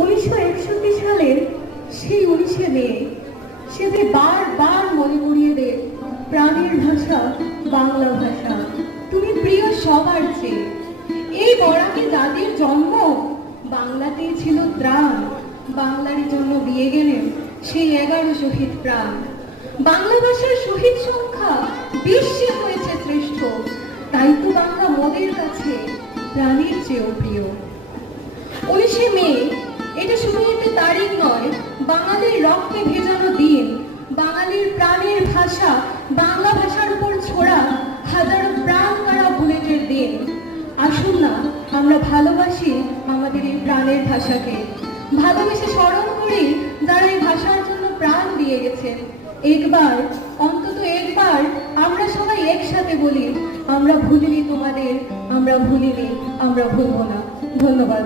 1961 সালের সেই 19শে মে, সে যে বারবার মনে করিয়ে দে প্রাণের ভাষা বাংলা ভাষা, তুমি প্রিয় সবার চেয়ে। এই বরাকে যাদের জন্ম, বাংলাতেই ছিল ত্রাণ, বাংলারই জন্য দিয়ে গেলেন সেই 11 শহীদ প্রাণ। বাংলা ভাষার শহীদ সংখ্যা বিশ্বে হয়েছে শ্রেষ্ঠ, তাই তো বাংলা মোদের কাছে প্রাণের চেয়েও প্রিয়। 19শে মে এটা শুধু একটি তারিখ নয়, বাঙালির রক্তে ভেজানো দিন, বাঙালির প্রাণের ভাষা, বাংলা ভাষার উপর ছোড়া হাজারো প্রাণ কারা বুলেটের দিন। আসুন না আমরা ভালোবাসি আমাদের এই প্রাণের ভাষাকে, ভালোবেসে স্মরণ করি যারা এই ভাষার জন্য প্রাণ দিয়ে গেছেন। একবার, অন্তত একবার আমরা সবাই একসাথে বলি, আমরা ভুলিনি তোমাদের, আমরা ভুলিনি, আমরা ভুলবো না। ধন্যবাদ।